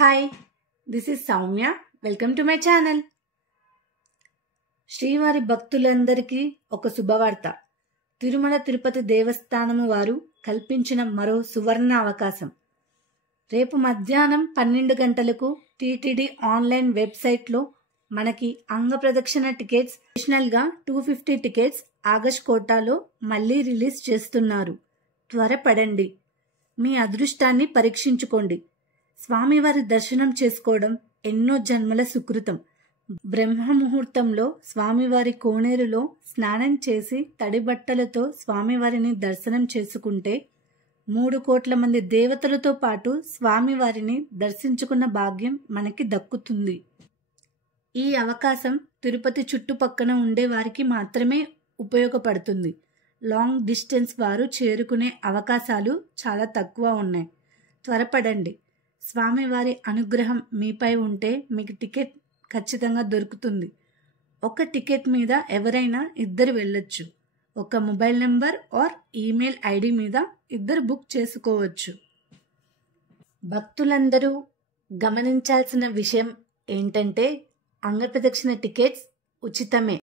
Hi, this is Soumya. Welcome to my channel. శ్రీవారి భక్తులందరికీ ఒక శుభవార్త. తిరుమల తిరుపతి దేవస్థానము వారు కల్పించిన మరో సువర్ణ అవకాశం. రేపు మధ్యాహ్నం 12 గంటలకు టీటీడీ ఆన్లైన్ వెబ్సైట్లో మనకి అంగప్రదక్షిణ టికెట్స్ అడిషనల్గా 250 టికెట్స్ ఆగస్ట్ కోటాలో మళ్ళీ రిలీజ్ చేస్తున్నారు. త్వరపడండి, మీ అదృష్టాన్ని పరీక్షించుకోండి. స్వామివారి దర్శనం చేసుకోవడం ఎన్నో జన్మల సుకృతం. బ్రహ్మ ముహూర్తంలో స్వామివారి కోనేరులో స్నానం చేసి తడి బట్టలతో స్వామివారిని దర్శనం చేసుకుంటే 3 కోట్ల మంది దేవతలతో పాటు స్వామివారిని దర్శించుకున్న భాగ్యం మనకి దక్కుతుంది. ఈ అవకాశం తిరుపతి చుట్టుపక్కన ఉండే వారికి మాత్రమే ఉపయోగపడుతుంది. లాంగ్ డిస్టెన్స్ వారు చేరుకునే అవకాశాలు చాలా తక్కువ ఉన్నాయి. త్వరపడండి. స్వామివారి అనుగ్రహం మీపై ఉంటే మీకు టికెట్ ఖచ్చితంగా దొరుకుతుంది. ఒక టికెట్ మీద ఎవరైనా 2 వెళ్ళొచ్చు. ఒక mobile number are email ID మీద 2 బుక్ చేసుకోవచ్చు. భక్తులందరూ గమనించాల్సిన విషయం ఏంటంటే అంగప్రదక్షిణ టికెట్స్ ఉచితమే.